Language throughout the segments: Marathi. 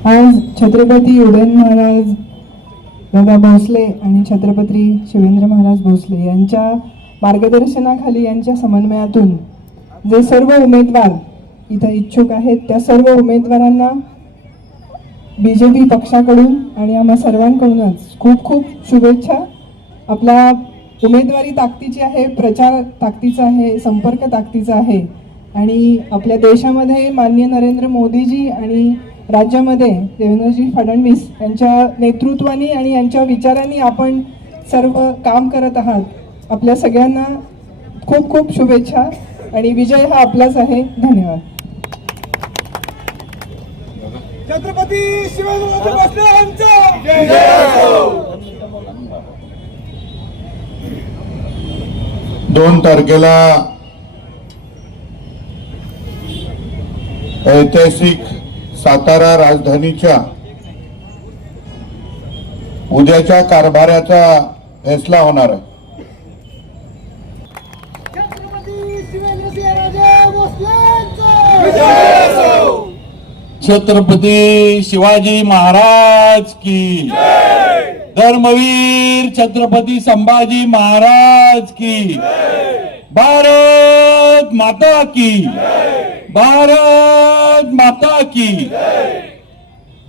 आज छत्रपती उदयन महाराज दादा भोसले आणि छत्रपती शिवेंद्र महाराज भोसले यांच्या मार्गदर्शनाखाली यांच्या समन्वयातून जे सर्व उमेदवार इथे इच्छुक आहेत त्या सर्व उमेदवारांना बीजेपी पक्षाकडून आणि आम्हा सर्वांकडूनच खूप खूप शुभेच्छा। आपला उमेदवारी ताकदीची आहे, प्रचार ताकदीचा आहे, संपर्क ताकदीचा आहे आणि आपल्या देशामध्ये माननीय नरेंद्र मोदीजी आणि राज्यामध्ये देवेंद्रजी फडणवीस यांच्या नेतृत्वाने आणि यांच्या विचारांनी आपण सर्व काम करत आहात। आपल्या सगळ्यांना खूप खूप शुभेच्छा आणि विजय हा आपलाच आहे। धन्यवाद। छत्रपती शिवाजी भोसले यांचा जय असो। 2 तारखेला ऐतिहासिक सातारा राजधानीच्या उद्याच्या कारभाराचा फैसला होणार आहे। छत्रपती शिवाजी महाराज की जय। धर्मवीर छत्रपती संभाजी महाराज की जय। भारत माता की जय। भारत माता की जय।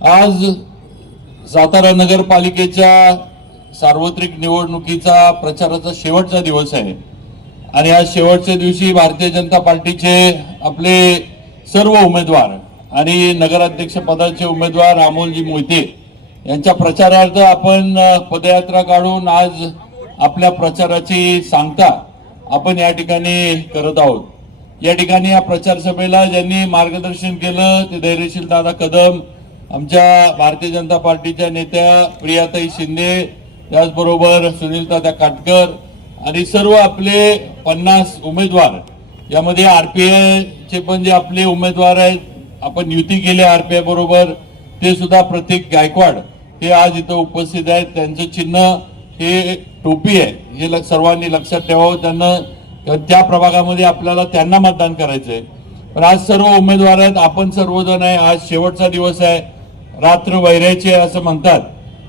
आज सातारा नगरपालिकेच्या सार्वत्रिक निवडणुकीचा प्रचाराचा शेवटचा दिवस आहे आणि आज शेवटच्या दिवशी भारतीय जनता पार्टीचे आपले सर्व उमेदवार आणि नगराध्यक्ष पदाचे उमेदवार अमोलजी मोहिते यांच्या प्रचारार्थ आपण पदयात्रा काढून आज आपल्या प्रचाराची सांगता आपण या ठिकाणी करत आहोत। या ठिकाणी या प्रचार सभेला ज्यांनी मार्गदर्शन केलं ते धैर्यशील दादा कदम, आमच्या भारतीय जनता पार्टीच्या नेत्या प्रियाताई शिंदे, त्याचबरोबर सुनील दादा काटकर आणि सर्व आपले 50 उमेदवार, यामध्ये आरपीआय चे पण जे आपले उमेदवार आहेत आपण युती केली आरपीआय बरोबर, ते सुद्धा प्रतीक गायकवाड हे आज इथं उपस्थित आहेत। त्यांचं चिन्ह हे टोपी आहे, हे सर्वांनी लक्षात ठेवावं। त्यांना त्या प्रभागामध्ये आपल्याला त्यांना मतदान करायचंय। पण आज सर्व उमेदवार आहेत, आपण सर्वजण आहे। आज शेवटचा दिवस आहे, रात्र वैरायची आहे असं म्हणतात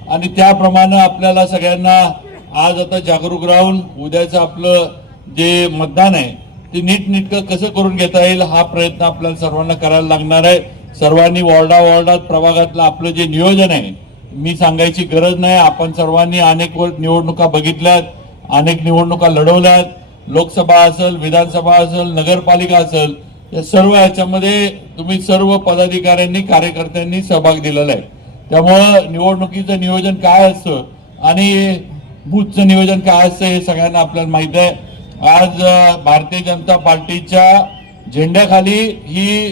आणि त्याप्रमाणे आपल्याला सगळ्यांना आज आता जागरूक राहून उद्याचं आपलं जे मतदान आहे ते नीटनेटकं कसं करून घेता येईल हा प्रयत्न आपल्याला सर्वांना करायला लागणार आहे। सर्वांनी वॉर्डात प्रभागातलं आपलं जे नियोजन आहे मी सांगायची गरज नाही, आपण सर्वांनी अनेक निवडणुका बघितल्यात, अनेक निवडणुका लढवल्यात, लोकसभा असेल, विधानसभा असेल, नगरपालिका असेल, या सर्व याच्यामध्ये तुम्ही सर्व पदाधिकाऱ्यांनी कार्यकर्त्यांनी सहभाग दिलेला आहे। त्यामुळं निवडणुकीचं नियोजन काय असतं आणि बूथचं नियोजन काय असतं हे सगळ्यांना आपल्याला माहित आहे। आज भारतीय जनता पार्टीच्या झेंड्याखाली ही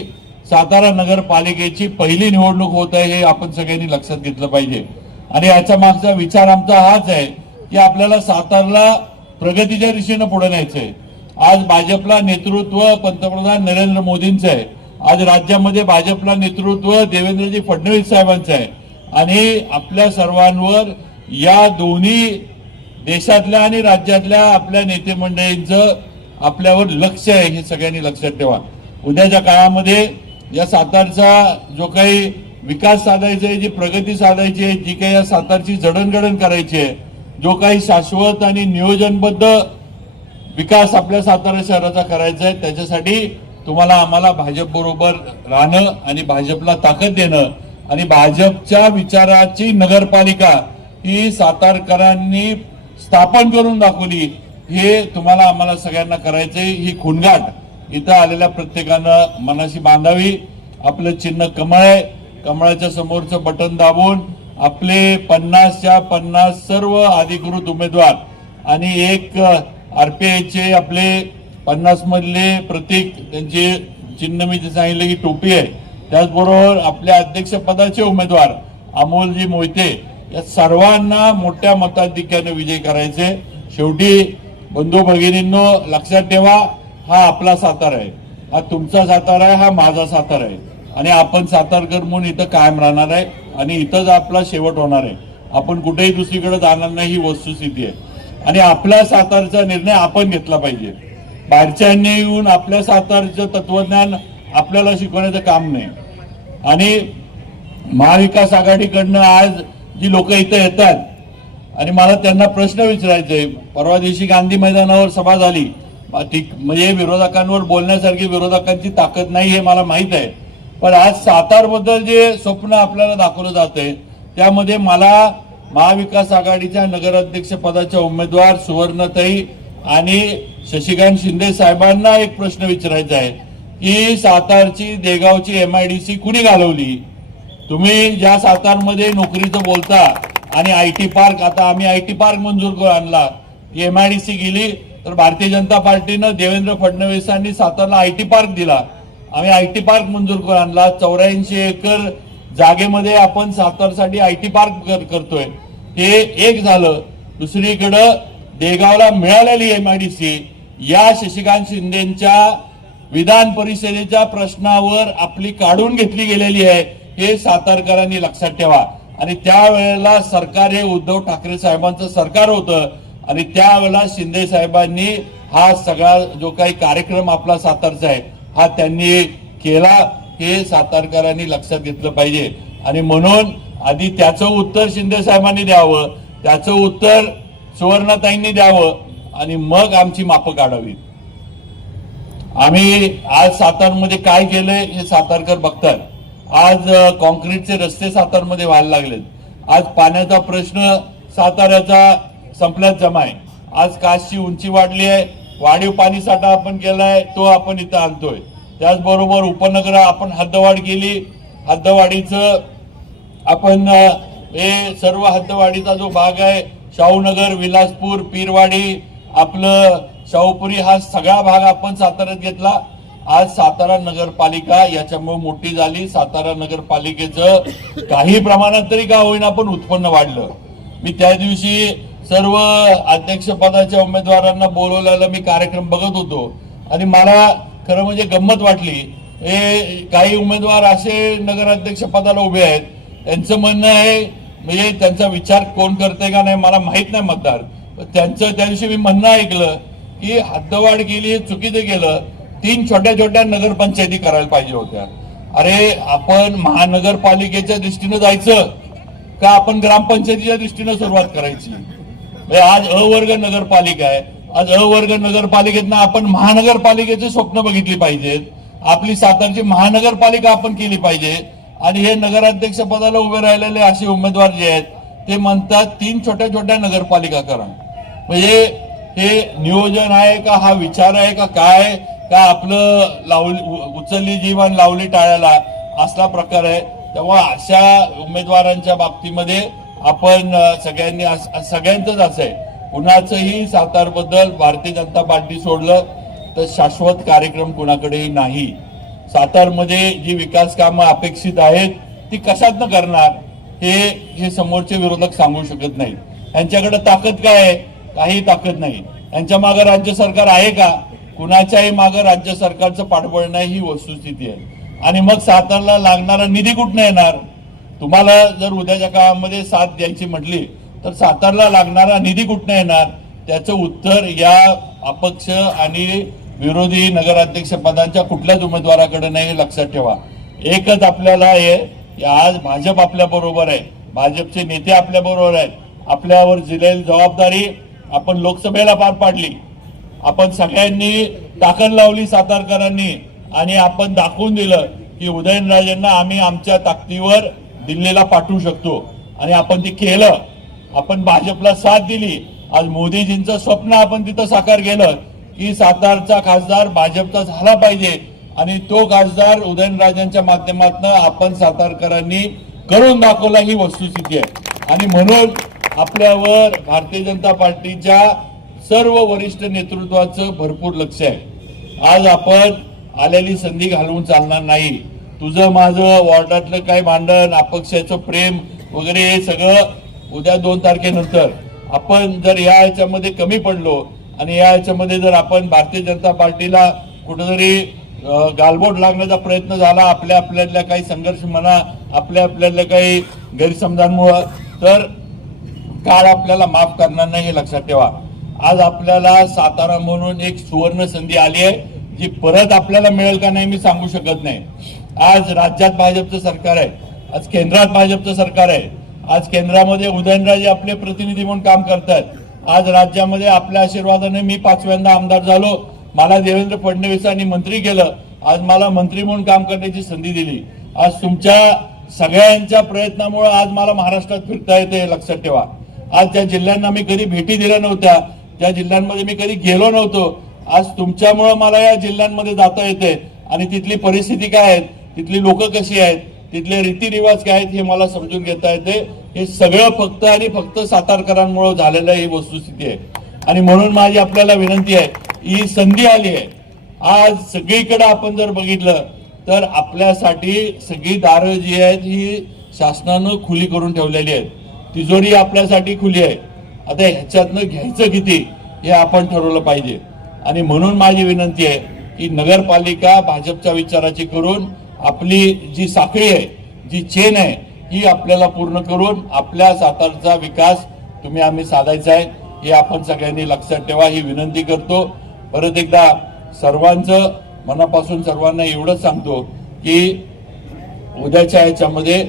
सातारा नगरपालिकेची पहिली निवडणूक होत आहे हे आपण सगळ्यांनी लक्षात घेतलं पाहिजे आणि याच्या मागचा विचार आमचा हाच आहे की आपल्याला सातारला प्रगतीच्या दिशेने पुढे न्यायचंय। आज भाजपला नेतृत्व पंतप्रधान नरेंद्र मोदींचं आहे, आज राज्यामध्ये भाजपला नेतृत्व देवेंद्रजी फडणवीस साहेबांचं आहे आणि आपल्या सर्वांवर या दोन्ही देशातल्या आणि राज्यातल्या आपल्या नेते मंडळींचं आपल्यावर लक्ष आहे, हे सगळ्यांनी लक्षात ठेवा। उद्याच्या काळामध्ये या सातारचा जो काही विकास साधायचा आहे, जी प्रगती साधायची आहे, जी काही या सातारची जडणघडण करायची आहे, जो काही शाश्वत आणि नियोजनबद्ध विकास आपल्या सातारा शहराचा करायचा आहे, त्याच्यासाठी तुम्हाला आम्हाला भाजप बरोबर राहणं आणि भाजपला ताकद देणं आणि भाजपच्या विचाराची नगरपालिका ही सातारकरांनी स्थापन करून दाखवली हे तुम्हाला आम्हाला सगळ्यांना करायचंय। ही खुणगाठ इथं आलेल्या प्रत्येकानं मनाशी बांधावी। आपलं चिन्ह कमळ आहे, कमळाच्या समोरचं बटन दाबून आपले 50च्या 50 सर्व अधिकृत उमेदवार आणि एक आरपीआयचे आपले 50 मधले प्रतीक, त्यांचे चिन्ह मी सांगितलं की टोपी आहे, त्याचबरोबर आपल्या अध्यक्ष पदाचे उमेदवार अमोलजी मोहिते, या सर्वांना मोठ्या मताधिक्याने विजय करायचे। शेवटी बंधू भगिनींनो लक्षात ठेवा, हा आपला सातारा आहे, हा तुमचा सातारा आहे, हा माझा सातारा आहे आणि आपण सातारकर म्हणून इथं कायम राहणार आहे आणि इथंच आपला शेवट होणार आहे। आपण कुठेही दुसरीकडे जाणार नाही ही वस्तुस्थिती आहे आणि आपल्या सातारचा निर्णय आपण घेतला पाहिजे। बाहेरच्यांनी येऊन आपल्या सातारचं तत्वज्ञान आपल्याला शिकवण्याचं काम नाही आणि महाविकास आघाडीकडनं आज जी लोक इथं येतात आणि मला त्यांना प्रश्न विचारायचे. परवा दिवशी गांधी मैदानावर सभा झाली. ठीक, म्हणजे विरोधकांवर बोलण्यासारखी विरोधकांची ताकद नाही हे मला माहित आहे. पण आज सातारबद्दल जे स्वप्न आपल्याला दाखवलं जातंय त्यामध्ये मला महाविकास आघाडीच्या नगराध्यक्ष पदाच्या उमेदवार सुवर्णताई आणि शशिकांत शिंदे साहेबांना एक प्रश्न विचारायचा आहे की सातारची देगावची MIDC कुणी घालवली? तुम्ही ज्या सातारमध्ये नोकरीचं बोलता आणि IT पार्क, आता आम्ही IT पार्क मंजूर करून आणला, MIDC गेली तर भारतीय जनता पार्टीनं देवेंद्र फडणवीसांनी सातारला IT पार्क दिला. आम्ही IT पार्क मंजूर करून आणला. 84 एकर जागेमध्ये आपण सातारसाठी IT पार्क करतोय. हे एक झालं. दुसरीकडं देगावला मिळालेली MIDC या शशिकांत शिंदेच्या विधान परिषदेच्या प्रश्नावर आपली काढून घेतली गेलेली आहे हे सातारकरांनी लक्षात ठेवा. आणि त्यावेळेला सरकार हे उद्धव ठाकरे साहेबांचं सरकार होतं आणि त्यावेळेला शिंदे साहेबांनी हा सगळा जो काही कार्यक्रम आपला सातारचा आहे हा त्यांनी केला हे सातारकरांनी लक्षात घेतलं पाहिजे. आणि म्हणून आधी त्याचं उत्तर शिंदे साहेबांनी द्यावं, त्याचं उत्तर सुवर्णताईंनी द्यावं आणि मग आमची मापं काढावी. आम्ही आज सातारमध्ये काय केलंय हे सातारकर बघतात. आज कॉन्क्रीटचे रस्ते सातारमध्ये व्हायला लागलेत. आज पाण्याचा प्रश्न साताऱ्याचा संपल्यात जमा आहे. आज कासची उंची वाढली आहे. वाढीव पाणी साठा आपण केलाय तो आपण इथं आणतोय. त्याचबरोबर उपनगर आपण हद्दवाढ केली. हद्दवाढीचं आपण हे सर्व हद्दवाढीचा जो भाग आहे शाहूनगर, विलासपूर, पीरवाडी, आपलं शाहूपुरी हा सगळा भाग आपण साताऱ्यात घेतला. आज सातारा नगरपालिका याच्यामुळे मोठी झाली. सातारा नगरपालिकेचं काही प्रमाणात तरी का होईना पण उत्पन्न वाढलं. मी त्या दिवशी सर्व अध्यक्षपदाच्या उमेदवारांना बोलवलेला मी कार्यक्रम बघत होतो आणि मला खरं म्हणजे गंमत वाटली. हे काही उमेदवार असे नगराध्यक्ष पदाला उभे आहेत, त्यांचं म्हणणं आहे म्हणजे त्यांचा विचार कोण करते का नाही मला माहित नाही मतदार, त्यांचं त्या दिवशी मी म्हणणं ऐकलं की हद्दवाढ केली, चुकीचं केलं. 3 छोट्या छोट्या नगरपंचायती करायला पाहिजे होत्या. अरे आपण महानगरपालिकेच्या दृष्टीनं जायचं का आपण ग्रामपंचायतीच्या दृष्टीनं सुरुवात करायची? आज अ वर्ग नगरपालिका आहे. आज अ वर्ग नगरपालिकेतनं आपण महानगरपालिकेचे स्वप्न बघितली पाहिजेत. आपली सातारची महानगरपालिका आपण केली पाहिजे. आणि हे नगराध्यक्ष पदाला उभे राहिलेले असे उमेदवार जे आहेत ते म्हणतात 3 छोट्या छोट्या नगरपालिका करा. म्हणजे हे नियोजन आहे का, हा विचार आहे का, काय का आपलं उचलली जीवन लावली टाळ्याला असला प्रकार आहे. तेव्हा अशा उमेदवारांच्या बाबतीमध्ये आपण सगळ्यांचंच असं आहे. कुणाचंही सातारबद्दल भारतीय जनता पार्टी सोडलं तर शाश्वत कार्यक्रम कुणाकडेही नाही. सातारमध्ये जी विकास कामं अपेक्षित आहेत ती कशातनं करणार हे समोरचे विरोधक सांगू शकत नाही. यांच्याकडे ताकद काय आहे? काही ताकद नाही. यांच्या मागे राज्य सरकार आहे का? कुणाच्याही मागे राज्य सरकारचं पाठबळ नाही ही वस्तुस्थिती आहे. आणि मग सातारला लागणारा निधी कुठनं येणार? तुम्हाला जर उद्याच्या काळामध्ये साथ द्यायची म्हटली तर सातारला लागणारा निधी कुठनं येणार? त्याचं उत्तर या अपक्ष आणि विरोधी नगराध्यक्ष पदांच्या कुठल्याच उमेदवाराकडे नाही हे लक्षात ठेवा. एकच आपल्याला आहे की आज भाजप आपल्या बरोबर आहे, भाजपचे नेते आपल्या बरोबर आहेत. आपल्यावर दिलेली जबाबदारी आपण लोकसभेला पार पाडली. आपण सगळ्यांनी ताकद लावली सातारकरांनी आणि आपण दाखवून दिलं की उदयनराजेंना आम्ही आमच्या ताकदीवर दिल्लीला पाठवू शकतो आणि आपण ते केलं. आपण भाजपला साथ दिली. आज मोदीजींचं स्वप्न आपण तिथं साकार केलं की सातारचा खासदार भाजपचा झाला पाहिजे आणि तो खासदार उदयनराजेंच्या माध्यमातून आपण सातारकरांनी करून दाखवला ही वस्तुस्थिती आहे. आणि म्हणून आपल्यावर भारतीय जनता पार्टीच्या सर्व वरिष्ठ नेतृत्वाचं भरपूर लक्ष आहे. आज आपण आलेली संधी घालवून चालणार नाही. तुझं माझं वॉर्डातलं काही भांडण, अपक्षाचं प्रेम वगैरे हे सगळं उद्या 2 तारखेनंतर आपण जर या ह्याच्यामध्ये कमी पडलो आणि या ह्याच्यामध्ये जर आपण भारतीय जनता पार्टीला कुठेतरी गालबोट लागण्याचा प्रयत्न झाला आपल्यातल्या काही संघर्ष म्हणा, आपल्यातल्या काही गैरसमजांमुळे, तर काळ आपल्याला माफ करणार नाही हे लक्षात ठेवा. आज आपल्याला सातारा म्हणून एक सुवर्ण संधी आली आहे जी परत आपल्याला मिळेल का नाही मी सांगू शकत नाही. आज राज्यात भाजपचं सरकार आहे. आज केंद्रात भाजपचं सरकार आहे. आज केंद्रामध्ये उदयनराजे आपले प्रतिनिधी म्हणून काम करतात. आज राज्यामध्ये आपल्या आशीर्वादाने मी 5व्यांदा आमदार झालो. मला देवेंद्र फडणवीसांनी मंत्री केलं. आज मला मंत्री म्हणून काम करण्याची संधी दिली. आज तुमच्या सगळ्यांच्या प्रयत्नामुळे आज मला महाराष्ट्रात फिरता येते, लक्षात ठेवा. आज ज्या जिल्ह्यांना मी कधी भेटी दिल्या नव्हत्या, त्या जिल्ह्यांमध्ये मी कधी गेलो नव्हतो, आज तुमच्यामुळे मला या जिल्ह्यांमध्ये जाता येते आणि तिथली परिस्थिती काय आहे, तिथली लोक कशी आहेत, तिथले रीतिरिवाज काय आहेत हे मला समजून घेता येते. हे सगळं फक्त आणि फक्त सातारकरांमुळे झालेलं ही वस्तुस्थिती आहे. आणि म्हणून माझी आपल्याला विनंती आहे, ही संधी आली आहे. आज सगळीकडे आपण जर बघितलं तर आपल्यासाठी सगळी दारं जी आहेत ही शासनानं खुली करून ठेवलेली आहेत. तिजोरी आपल्यासाठी खुली आहे. आता ह्याच्यातनं घ्यायचं किती हे आपण ठरवलं पाहिजे. आणि म्हणून माझी विनंती आहे की नगरपालिका भाजपच्या विचाराची करून आपली जी साखळी आहे, जी चेन आहे, ही आपल्याला पूर्ण करून आपल्या सातारचा विकास आम्ही साधायचा आहे, हे आपण सगळ्यांनी लक्षात ठेवा, ही विनंती करतो. परत एकदा सर्वांचं मनापासून सर्वांना एवढंच सांगतो की उद्याच्या याच्यामध्ये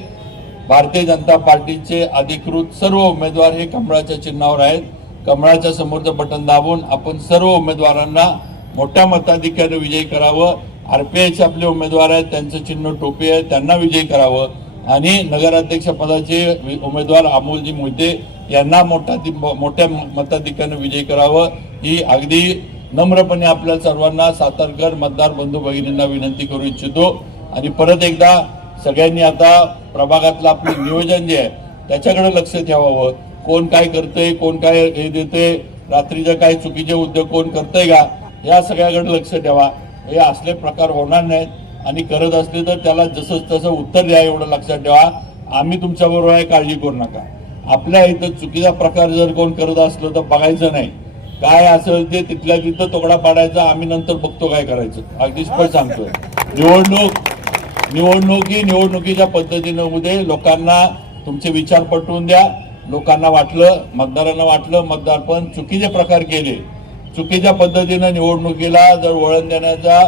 भारतीय जनता पार्टीचे अधिकृत सर्व उमेदवार हे कमळाच्या चिन्हावर आहेत. कमळाच्या समोरचं बटन दाबून आपण सर्व उमेदवारांना मोठ्या मताधिक्याने विजयी करावं. RPIचे आपले उमेदवार आहेत, त्यांचं चिन्ह टोपी आहे, त्यांना विजयी करावं. आणि नगराध्यक्ष पदाचे उमेदवार अमोलजी मोहिते यांना मोठ्या मताधिक्याने विजयी करावं, ही अगदी नम्रपणे आपल्या सर्वांना सातारकर मतदार बंधू भगिनींना विनंती करू इच्छितो. आणि परत एकदा सगळ्यांनी आता प्रभागातलं आपलं नियोजन जे आहे त्याच्याकडे लक्ष ठेवावं. कोण काय करतंय, कोण काय हे देते, रात्रीचे काय चुकीचे उद्योग कोण करतंय का, या सगळ्याकडे लक्ष ठेवा. हे असले प्रकार होणार नाहीत. आणि करत असले तर त्याला जसं तसं उत्तर द्या, एवढं लक्षात ठेवा. आम्ही तुमच्याबरोबर आहे, काळजी करू नका. आपल्या इथं चुकीचा प्रकार जर कोण करत असलं तर बघायचं नाही, काय असेल ते तिथल्या तिथं तोडा पाडायचा, आम्ही नंतर बघतो काय करायचं. अगदी स्पष्ट सांगतोय. निवडणुकीच्या पद्धतीनं उद्या लोकांना तुमचे विचार पटवून द्या. लोकांना वाटलं, मतदारांना वाटलं, मतदार पण चुकीचे प्रकार केले, चुकीच्या पद्धतीनं निवडणुकीला जर वळण देण्याचा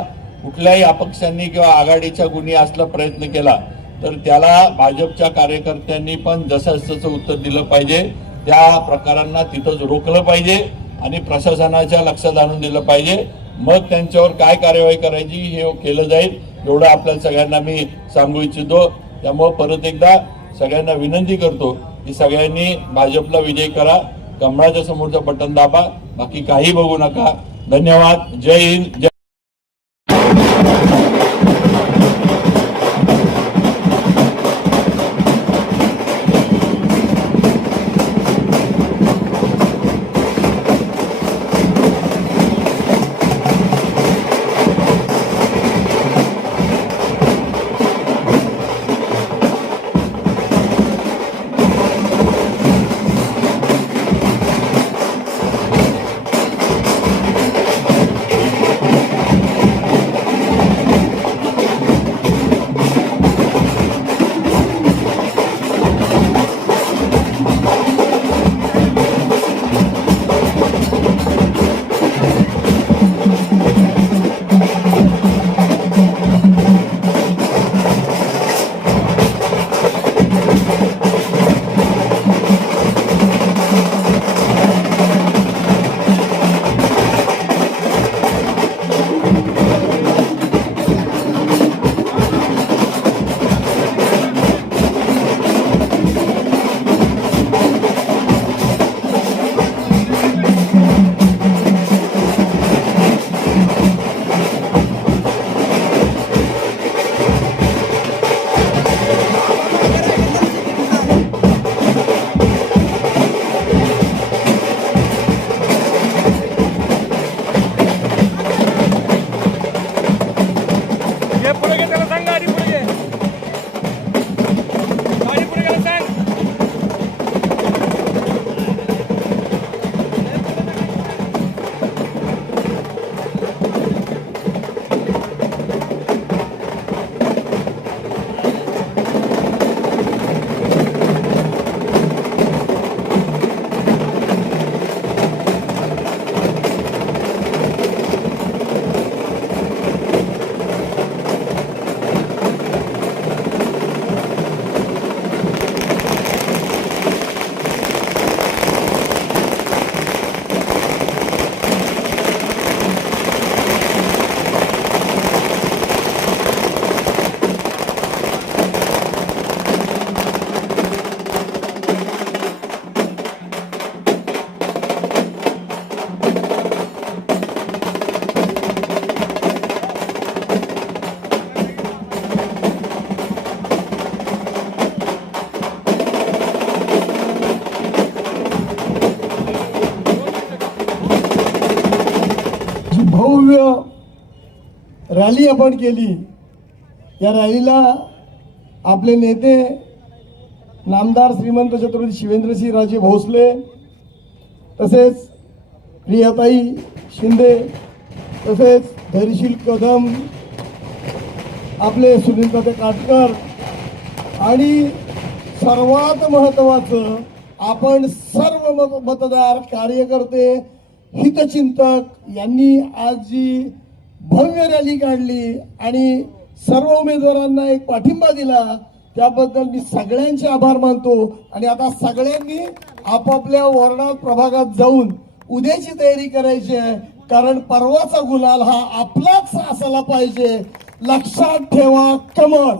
कुठल्याही अपक्षांनी किंवा आघाडीच्या गुन्हे असला प्रयत्न केला तर त्याला भाजपच्या कार्यकर्त्यांनी पण जसं तसं उत्तर दिलं पाहिजे. त्या प्रकारांना तिथंच रोखलं पाहिजे आणि प्रशासनाच्या लक्षात आणून दिलं पाहिजे. मग त्यांच्यावर काय कार्यवाही करायची हे केलं जाईल, एवढं आपल्या सगळ्यांना मी सांगू इच्छितो. त्यामुळे परत एकदा सगळ्यांना विनंती करतो की सगळ्यांनी भाजपला विजय करा, कमळाच्या समोरचं बटन दाबा, बाकी काही बघू नका. धन्यवाद. जय हिंद. जय रॅली आपण केली. या रॅलीला आपले नेते नामदार श्रीमंत छत्रपती शिवेंद्रसिंह राजे भोसले, तसेच प्रियाताई शिंदे, तसेच धैर्यशील कदम, आपले सुनीलताते काटकर आणि सर्वात महत्त्वाचं आपण सर्व मतदार कार्यकर्ते हितचिंतक यांनी आज जी भव्य रॅली काढली आणि सर्व उमेदवारांना एक पाठिंबा दिला त्याबद्दल मी सगळ्यांचे आभार मानतो. आणि आता सगळ्यांनी आपापल्या वॉर्डात प्रभागात जाऊन उद्याची तयारी करायची आहे, कारण परवाचा गुलाल हा आपलाच असायला पाहिजे. लक्षात ठेवा, कमळ.